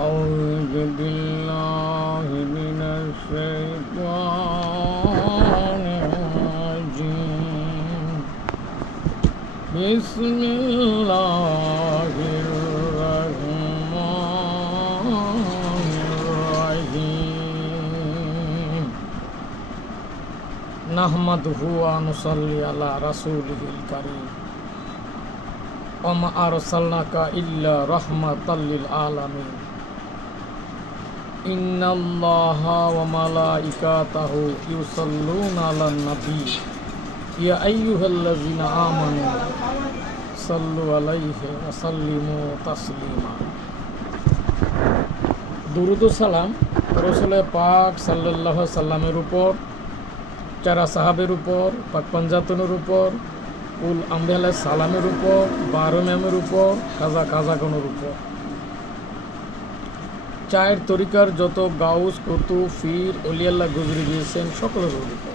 أعوذ بالله من الشيطان الرجيم بسم الله الرحمن الرحيم نحمده ونصلي على رسوله الكريم وما أرسلناك إلا رحمة للعالمين إن الله وملائكته يصلون على النبي يا أيها الذين آمنوا صلوا عليه وسلموا تسليما দুরূদ ও সালাম রাসূল পাক সাল্লাল্লাহু আলাইহি সাল্লামের উপর, যারা সাহাবের উপর, পাক পঞ্জাতনের উপর, কুল আম্বিয়া আলাইহিস সালামের উপর, 12 ইমামের উপর, খাজাগণের উপর, চায়ের তরিকার যত গাউস কুতুব ফির ওলিয়াল্লাহ গুজরে গিয়েছেন সকলের উপর,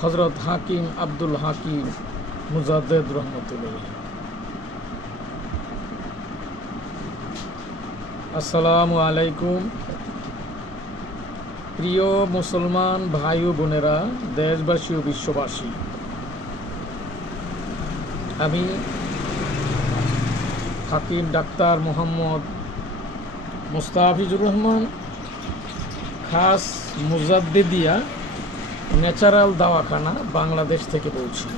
হযরত হাকিম আব্দুল হাকিম মুজাদ্দেদ রহমতুল্লাহ। আসসালামু আলাইকুম প্রিয় মুসলমান ভাই ও বোনেরা, দেশবাসী ও বিশ্ববাসী। আমি হাকিম ডাক্তার মোহাম্মদ মুস্তাফিজুর রহমান, খাস মুজাদ্দিদিয়া ন্যাচারাল দাওয়াখানা, বাংলাদেশ থেকে বলছি।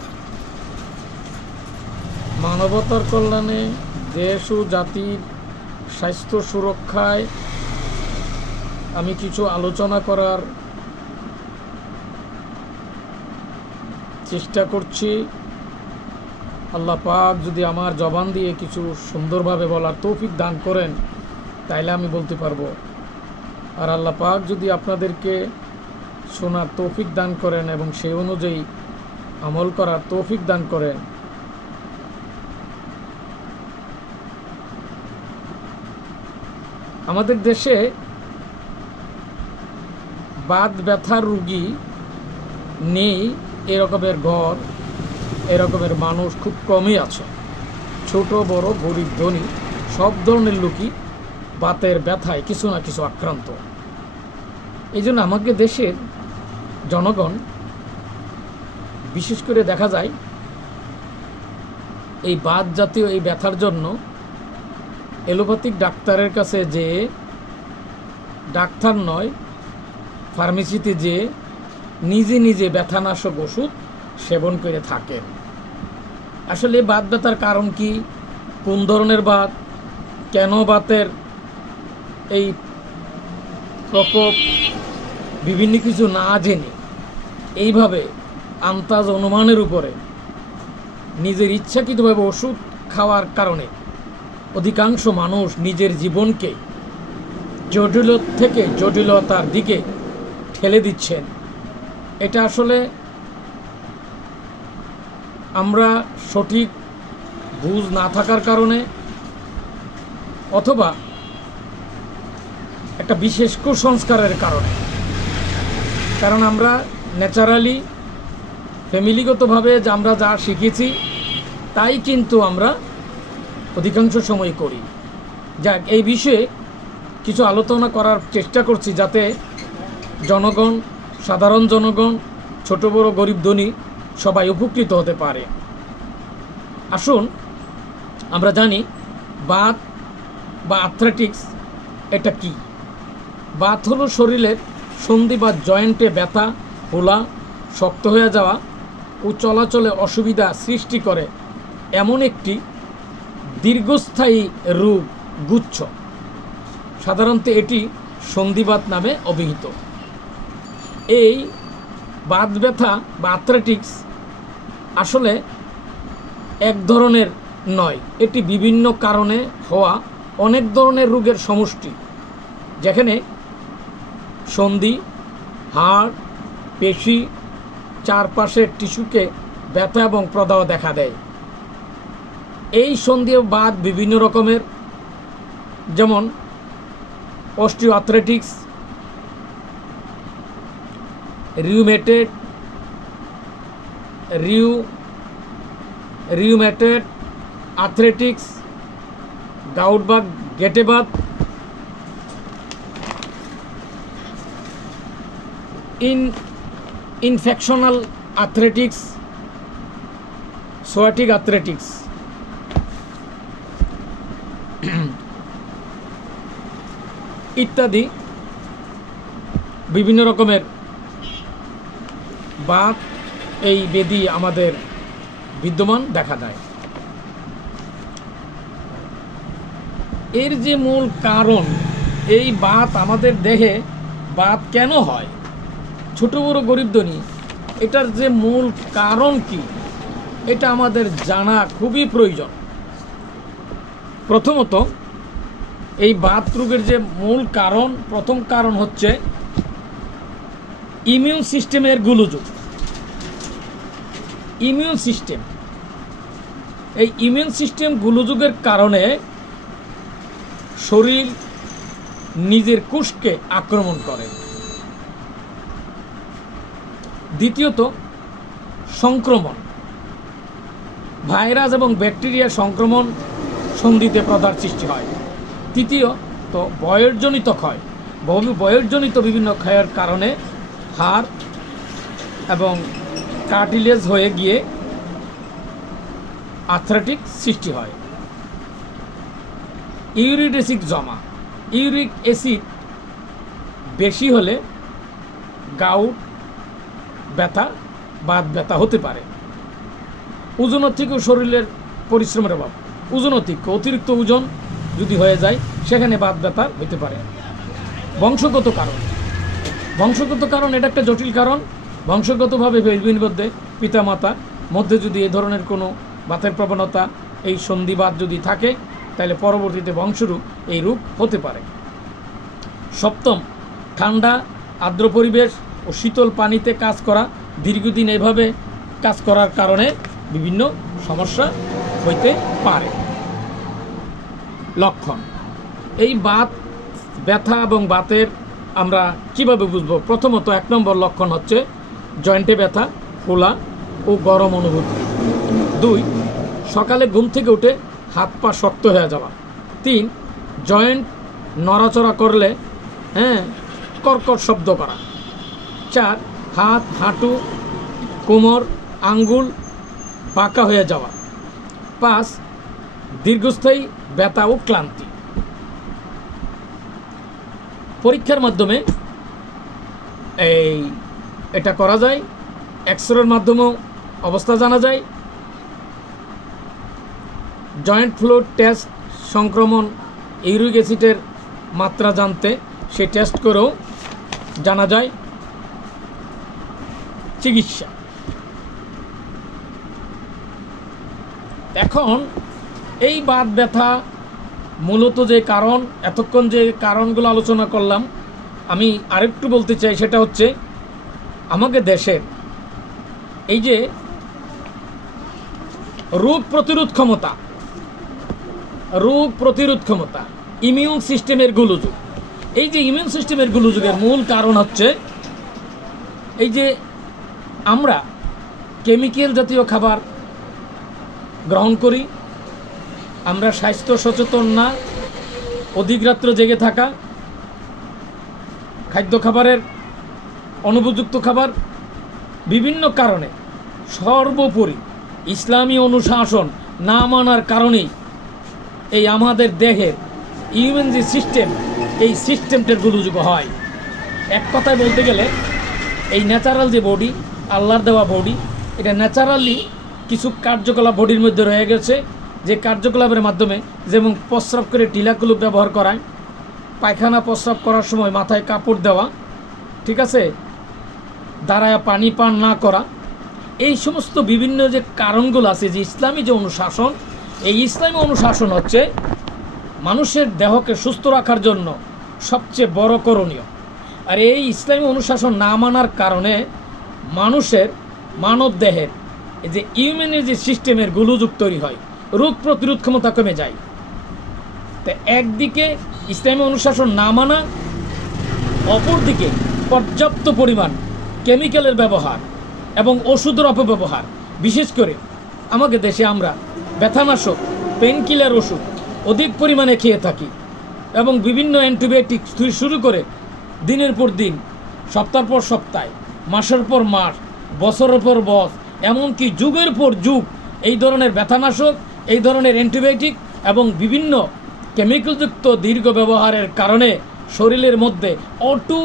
মানবতার কল্যাণে, দেশ ও জাতির স্বাস্থ্য সুরক্ষায় আমি কিছু আলোচনা করার চেষ্টা করছি। আল্লাহ পাক যদি আমার জবান দিয়ে কিছু সুন্দরভাবে বলার তৌফিক দান করেন তাইলে আমি বলতে পারবো, আর আল্লাহ পাক যদি আপনাদেরকে শোনার তৌফিক দান করেন এবং সেই অনুযায়ী আমল করার তৌফিক দান করেন, আমাদের দেশে বাত ব্যথার রুগী নেই এরকমের ঘর, এরকমের মানুষ খুব কমই আছে। ছোট বড়, গরিব ধনী সব ধরনের লোকই বাতের ব্যথায় কিছু না কিছু আক্রান্ত। এই জন্য আমাকে দেশের জনগণ বিশেষ করে দেখা যায় এই বাত জাতীয় এই ব্যথার জন্য এলোপ্যাথিক ডাক্তারের কাছে যে ডাক্তার নয়, ফার্মেসিতে যে নিজে নিজে ব্যথানাশক ওষুধ সেবন করে থাকেন। আসলে বাত ব্যথার কারণ কি, কোন ধরনের বাত, কেন বাতের এই প্রকোপ, বিভিন্ন কিছু না জেনে এইভাবে আন্তাজ অনুমানের উপরে নিজের ইচ্ছাকৃতভাবে ওষুধ খাওয়ার কারণে অধিকাংশ মানুষ নিজের জীবনকে জটিল থেকে জটিলতার দিকে ঠেলে দিচ্ছেন। এটা আসলে আমরা সঠিক বুঝ না থাকার কারণে অথবা একটা বিশেষ কুসংস্কারের কারণে, কারণ আমরা ন্যাচারালি ফ্যামিলিগতভাবে যে আমরা যা শিখেছি তাই কিন্তু আমরা অধিকাংশ সময় করি। যাক, এই বিষয়ে কিছু আলোচনা করার চেষ্টা করছি যাতে জনগণ, সাধারণ জনগণ, ছোট বড়, গরিব ধনী সবাই উপকৃত হতে পারে। আসুন আমরা জানি বাত বা আর্থ্রাইটিস এটা কি। বাত হলো শরীরের সন্ধি বা জয়েন্টে ব্যথা, ফোলা, শক্ত হয়ে যাওয়া ও চলাচলে অসুবিধা সৃষ্টি করে এমন একটি দীর্ঘস্থায়ী রোগ গুচ্ছ। সাধারণত এটি সন্ধিবাত নামে অভিহিত। এই বাত ব্যথা বা আর্থ্রাইটিস আসলে এক ধরনের নয়, এটি বিভিন্ন কারণে হওয়া অনেক ধরনের রোগের সমষ্টি, যেখানে সন্ধি, হাড়, পেশি, চারপাশের টিস্যুকে ব্যথা এবং প্রদাহ দেখা দেয়। এই সন্ধি ও বাত বিভিন্ন রকমের, যেমন অস্টিওআর্থ্রাইটিস, রিউমেটেড আর্থ্রাইটিস, গাউট বা গেটে বাত, ইনফেকশনাল আর্থ্রাইটিস, সোয়াটিক আর্থ্রাইটিস, ইত্যাদি বিভিন্ন রকমের বাত এই ব্যাধি আমাদের বিদ্যমান দেখা দেয়। এর যে মূল কারণ, এই বাত আমাদের দেহে বাত কেন হয়, ছোট বড় গরিব ধনী, এটার যে মূল কারণ কি, এটা আমাদের জানা খুবই প্রয়োজন। প্রথমত এই বাত রোগের যে মূল কারণ, প্রথম কারণ হচ্ছে ইমিউন সিস্টেমের গোলযোগ। ইমিউন সিস্টেম, এই ইমিউন সিস্টেম গোলযোগের কারণে শরীর নিজের কোষকে আক্রমণ করে। দ্বিতীয়ত সংক্রমণ, ভাইরাস এবং ব্যাকটেরিয়ার সংক্রমণ সন্ধিতে প্রদার সৃষ্টি হয়। তৃতীয়ত বয়সজনিত ক্ষয়, বয়সজনিত বিভিন্ন ক্ষয়ের কারণে হাড় এবং কার্টিলেজ হয়ে গিয়ে আর্থ্রাইটিস সৃষ্টি হয়। ইউরিক অ্যাসিড জমা, ইউরিক অ্যাসিড বেশি হলে গাউট ব্যথা, বাত ব্যথা হতে পারে। ওজনের থেকেও শরীরের পরিশ্রমের অভাব, ওজনের থেকে অতিরিক্ত ওজন যদি হয়ে যায় সেখানে বাত ব্যথা হতে পারে। বংশগত কারণ, বংশগত কারণ এটা একটা জটিল কারণ। বংশগতভাবে বিভিন্ন মধ্যে পিতামাতা মধ্যে যদি এই ধরনের কোনো বাতের প্রবণতা, এই সন্ধিবাত যদি থাকে, তাহলে পরবর্তীতে বংশরূপ এই রোগ হতে পারে। সপ্তম, ঠান্ডা আর্দ্র পরিবেশ ও শীতল পানিতে কাজ করা, দীর্ঘদিন এভাবে কাজ করার কারণে বিভিন্ন সমস্যা হইতে পারে। লক্ষণ, এই বাত ব্যথা এবং বাতের আমরা কিভাবে বুঝব? প্রথমত 1 নম্বর লক্ষণ হচ্ছে জয়েন্টে ব্যথা, ফোলা ও গরম অনুভূতি। 2, সকালে ঘুম থেকে উঠে হাত পা শক্ত হয়ে যাওয়া। 3, জয়েন্ট নড়াচড়া করলে কর্কট শব্দ করা। 4, হাত, হাঁটু, কোমর, আঙ্গুল বাঁকা হয়ে যাওয়া। 5, দীর্ঘস্থায়ী ব্যথা ও ক্লান্তি। পরীক্ষার মাধ্যমে এটা করা যায়, এক্সরের মাধ্যমেও অবস্থা জানা যায়। জয়েন্ট ফ্লুইড টেস্ট, সংক্রমণ, ইউরিক অ্যাসিডের মাত্রা জানতে সেই টেস্ট করেও জানা যায়। চিকিৎসা, এখন এই বাত ব্যথা মূলত যে কারণ, এতক্ষণ যে কারণগুলো আলোচনা করলাম, আমি আরেকটু বলতে চাই, সেটা হচ্ছে আমাদের দেশের এই যে রোগ প্রতিরোধ ক্ষমতা, ইমিউন সিস্টেমের গোলযোগ। এই যে ইমিউন সিস্টেমের গোলযোগের মূল কারণ হচ্ছে এই যে আমরা কেমিক্যাল জাতীয় খাবার গ্রহণ করি, আমরা স্বাস্থ্য সচেতন না, অধিক রাত্র জেগে থাকা, খাদ্য খাবারের অনুপযুক্ত খাবার, বিভিন্ন কারণে, সর্বোপরি ইসলামী অনুশাসন না মানার কারণেই এই আমাদের দেহের ইমিউন যে সিস্টেম, এই সিস্টেমটার গোলযোগ হয়। এক কথায় বলতে গেলে এই ন্যাচারাল যে বডি, আল্লাহর দেওয়া বডি, এটা ন্যাচারালি কিছু কার্যকলাপ বডির মধ্যে রয়ে গেছে, যে কার্যকলাপের মাধ্যমে, যেমন প্রস্রাব করে টিলাকুলুপ ব্যবহার করায়, পায়খানা প্রস্রাব করার সময় মাথায় কাপড় দেওয়া, ঠিক আছে, দাঁড়ায় পানি পান না করা, এই সমস্ত বিভিন্ন যে কারণগুলো আছে, যে ইসলামী যে অনুশাসন, এই ইসলামী অনুশাসন হচ্ছে মানুষের দেহকে সুস্থ রাখার জন্য সবচেয়ে বড় করণীয়। আর এই ইসলামী অনুশাসন না মানার কারণে মানব দেহের এই যে ইমিউনের যে সিস্টেমের গোলযোগ তৈরি হয়, রোগ প্রতিরোধ ক্ষমতা কমে যায়। তো একদিকে ইসলামী অনুশাসন না মানা, অপরদিকে পর্যাপ্ত পরিমাণ কেমিক্যালের ব্যবহার এবং ওষুধের অপব্যবহার। বিশেষ করে আমাদের দেশে আমরা ব্যথানাশক, পেনকিলার ওষুধ অধিক পরিমাণে খেয়ে থাকি এবং বিভিন্ন অ্যান্টিবায়োটিক শুরু করে দিনের পর দিন, সপ্তাহের পর সপ্তাহ, মাসের পর মাস, বছরের পর বছর, এমনকি যুগের পর যুগ এই ধরনের ব্যথানাশক, এই ধরনের অ্যান্টিবায়োটিক এবং বিভিন্ন কেমিক্যালযুক্ত দীর্ঘ ব্যবহারের কারণে শরীরের মধ্যে অটো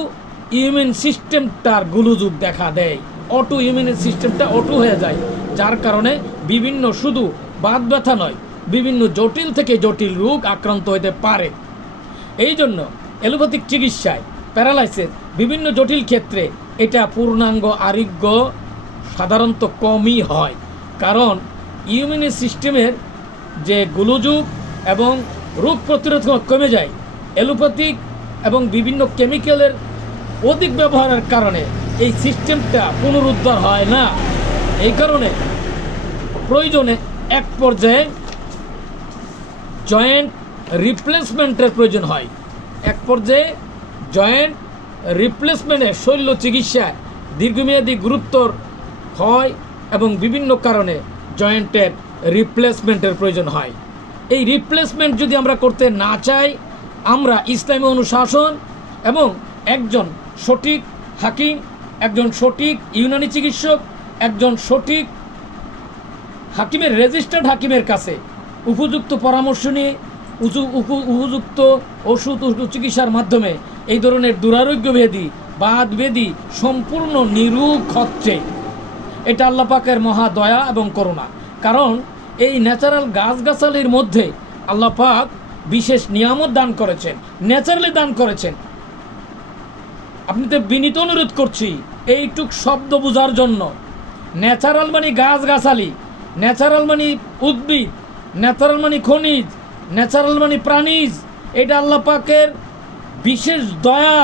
ইমিউন সিস্টেমটার গোলযোগ দেখা দেয়। অটো ইমিউন সিস্টেমটা অটো হয়ে যায়, যার কারণে বিভিন্ন শুধু বাত ব্যথা নয়, বিভিন্ন জটিল থেকে জটিল রোগ আক্রান্ত হতে পারে। এই জন্য অ্যালোপ্যাথিক চিকিৎসায় প্যারালাইসিস বিভিন্ন জটিল ক্ষেত্রে এটা পূর্ণাঙ্গ আরোগ্য সাধারণত কমই হয়, কারণ ইমিউন সিস্টেমের যে গোলযোগ এবং রোগ প্রতিরোধ কমে যায়। অ্যালোপ্যাথিক এবং বিভিন্ন কেমিক্যালের অধিক ব্যবহারের কারণে এই সিস্টেমটা পুনরুদ্ধার হয় না। এই কারণে প্রয়োজনে এক পর্যায়ে জয়েন্ট রিপ্লেসমেন্টের প্রয়োজন হয়। এক পর্যায়ে জয়েন্ট রিপ্লেসমেন্টের শল্য চিকিৎসায় দীর্ঘমেয়াদী গুরুত্বর হয় এবং বিভিন্ন কারণে জয়েন্টের রিপ্লেসমেন্টের প্রয়োজন হয়। এই রিপ্লেসমেন্ট যদি আমরা করতে না চাই, আমরা ইসলামী অনুশাসন এবং একজন সঠিক হাকিম, একজন সঠিক ইউনানি চিকিৎসক, একজন সঠিক হাকিমের রেজিস্টার্ড হাকিমের কাছে উপযুক্ত পরামর্শ নিয়ে উপযুক্ত ওষুধ চিকিৎসার মাধ্যমে এই ধরনের দুরারোগ্য ব্যাধি, বাত ব্যাধি সম্পূর্ণ নিরূপ হচ্ছে। এটা আল্লাহ পাকের মহা দয়া এবং করুণা, কারণ এই ন্যাচারাল গাছগাছালির মধ্যে আল্লাহ পাক বিশেষ নিয়ামত দান করেছেন, ন্যাচারালি দান করেছেন। আপনাদের বিনীত অনুরোধ করছি এইটুক শব্দ বোঝার জন্য। ন্যাচারাল মানে গাছগাছালি, ন্যাচারাল মানে উদ্ভিদ, ন্যাচারাল মানে খনিজ, ন্যাচারাল মানে প্রাণীজ। এটা আল্লাহ পাকের বিশেষ দয়া।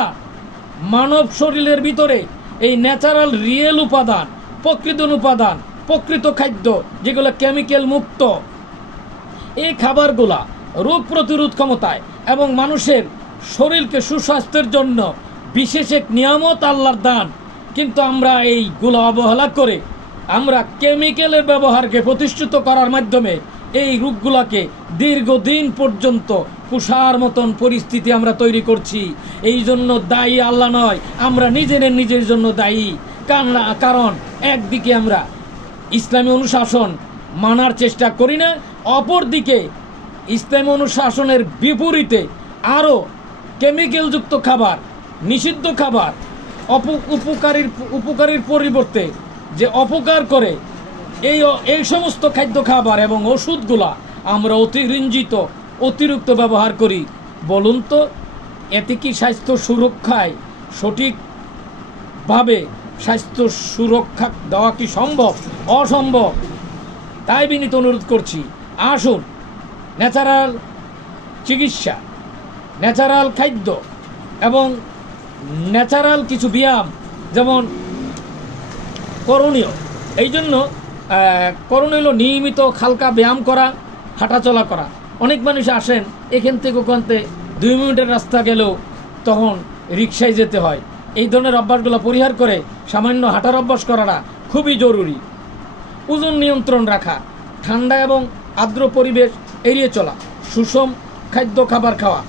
মানব শরীরের ভিতরে এই ন্যাচারাল রিয়েল উপাদান, প্রকৃত উপাদান, প্রকৃত খাদ্য যেগুলো কেমিক্যাল মুক্ত, এই খাবারগুলা রোগ প্রতিরোধ ক্ষমতায় এবং মানুষের শরীরকে সুস্বাস্থ্যের জন্য বিশেষ এক নিয়ামত আল্লাহর দান। কিন্তু আমরা এইগুলো অবহেলা করে আমরা কেমিক্যালের ব্যবহারকে প্রতিষ্ঠিত করার মাধ্যমে এই রোগগুলোকে দীর্ঘদিন পর্যন্ত কুষার মতন পরিস্থিতি আমরা তৈরি করছি। এই জন্য দায়ী আল্লাহ নয়, আমরা নিজের জন্য দায়ী। কারণ একদিকে আমরা ইসলামী অনুশাসন মানার চেষ্টা করি না, অপরদিকে ইসলামী অনুশাসনের বিপরীতে কেমিক্যালযুক্ত খাবার, নিষিদ্ধ খাবার, উপকারীর পরিবর্তে যে অপকার করে এই সমস্ত খাদ্য খাবার এবং ওষুধগুলা আমরা অতিরিক্ত ব্যবহার করি। বলুন তো, এতে কি স্বাস্থ্য সুরক্ষায় সঠিকভাবে স্বাস্থ্য সুরক্ষা দেওয়া কি সম্ভব? অসম্ভব। তাই বিনীত অনুরোধ করছি, আসুন ন্যাচারাল চিকিৎসা, ন্যাচারাল খাদ্য এবং ন্যাচারাল কিছু ব্যায়াম যেমন করণীয়। এই জন্য করণীয় হলো নিয়মিত হালকা ব্যায়াম করা, হাঁটাচলা করা। অনেক মানুষ আসেন এখান থেকে ওখানতে 2 মিনিটের রাস্তা গেলেও তখন রিক্সায় যেতে হয়। এই ধরনের অভ্যাসগুলো পরিহার করে সামান্য হাঁটার অভ্যাস করাটা খুবই জরুরি। ওজন নিয়ন্ত্রণ রাখা, ঠান্ডা এবং আর্দ্র পরিবেশ এড়িয়ে চলা, সুষম খাদ্য খাবার খাওয়া,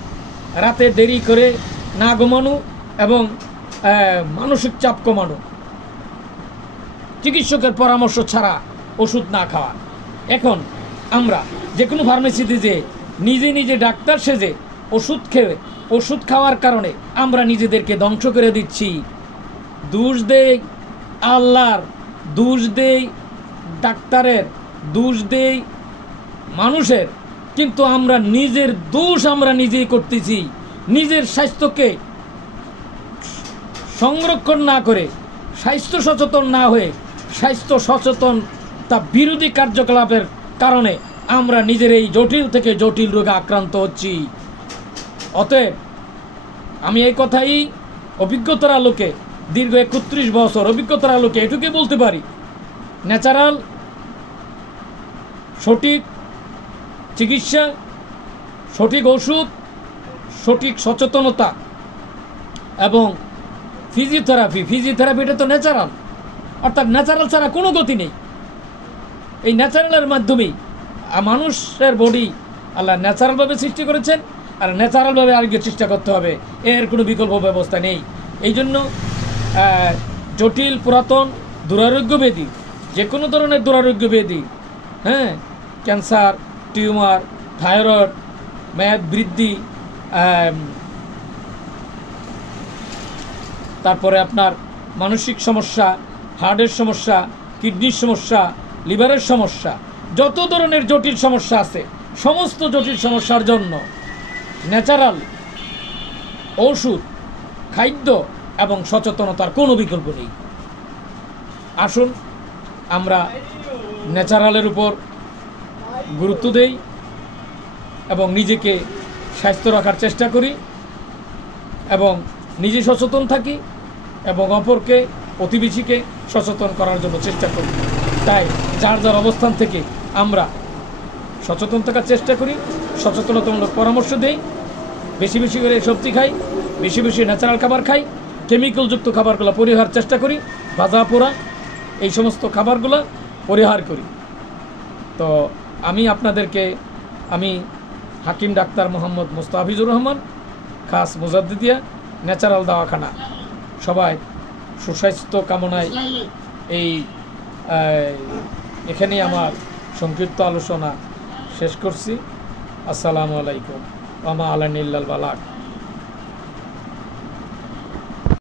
রাতে দেরি করে না ঘুমানো এবং মানসিক চাপ কমানো, চিকিৎসকের পরামর্শ ছাড়া ওষুধ না খাওয়া। এখন আমরা যে কোনো ফার্মেসিতে যে নিজে ডাক্তার সেজে ওষুধ খাওয়ার কারণে আমরা নিজেদেরকে ধ্বংস করে দিচ্ছি। দোষ দেই আল্লাহর, দোষ দেই ডাক্তারের, দোষ দেই মানুষের, কিন্তু আমরা নিজের দোষ আমরা নিজেই করতেছি। নিজের স্বাস্থ্যকে সংরক্ষণ না করে, স্বাস্থ্য সচেতন না হয়ে স্বাস্থ্য সচেতনতা বিরোধী কার্যকলাপের কারণে আমরা নিজের এই জটিল থেকে জটিল রোগে আক্রান্ত হচ্ছি। অতএব আমি এই কথাই অভিজ্ঞতার আলোকে, দীর্ঘ 31 বছর অভিজ্ঞতার আলোকে এটুকুই বলতে পারি, ন্যাচারাল সঠিক চিকিৎসা, সঠিক ওষুধ, সঠিক সচেতনতা এবং ফিজিওথেরাপিটা তো ন্যাচারাল, অর্থাৎ ন্যাচারাল ছাড়া কোনো গতি নেই। এই ন্যাচারালের মাধ্যমেই মানুষের বডি আল্লাহ ন্যাচারালভাবে সৃষ্টি করেছেন, আর ন্যাচারালভাবে আরোগ্য চেষ্টা করতে হবে, এর কোনো বিকল্প ব্যবস্থা নেই। এই জন্য জটিল পুরাতন দুরারোগ্য ব্যাধি, যে কোনো ধরনের দুরারোগ্য ব্যাধি, হ্যাঁ, ক্যান্সার, টিউমার, থাইরয়েড, মেদ বৃদ্ধি, তারপরে আপনার মানসিক সমস্যা, হার্টের সমস্যা, কিডনির সমস্যা, লিভারের সমস্যা, যত ধরনের জটিল সমস্যা আছে, সমস্ত জটিল সমস্যার জন্য ন্যাচারাল ওষুধ, খাদ্য এবং সচেতনতার কোনো বিকল্প নেই। আসুন আমরা ন্যাচারালের উপর গুরুত্ব দেই এবং নিজেকে স্বাস্থ্য রাখার চেষ্টা করি এবং নিজে সচেতন থাকি এবং অপরকে, প্রতিবেশীকে সচেতন করার জন্য চেষ্টা করি। তাই যার যার অবস্থান থেকে আমরা সচেতন থাকার চেষ্টা করি, সচেতনতামূলক পরামর্শ দেই, বেশি বেশি করে সবজি খাই, বেশি বেশি ন্যাচারাল খাবার খাই, কেমিক্যালযুক্ত খাবারগুলো পরিহার চেষ্টা করি, ভাজা পোড়া এই সমস্ত খাবারগুলো পরিহার করি। তো আমি আপনাদেরকে, আমি হাকিম ডাক্তার মোহাম্মদ মুস্তাফিজুর রহমান, খাস মুজাদ্দিদিয়া ন্যাচারাল দাওয়াখানা, সবাই সুস্বাস্থ্য কামনায় এখানেই আমার সংক্ষিপ্ত আলোচনা শেষ করছি। আসসালামু আলাইকুম ওয়া মা আলাইনা ইল্লাল বালাগ।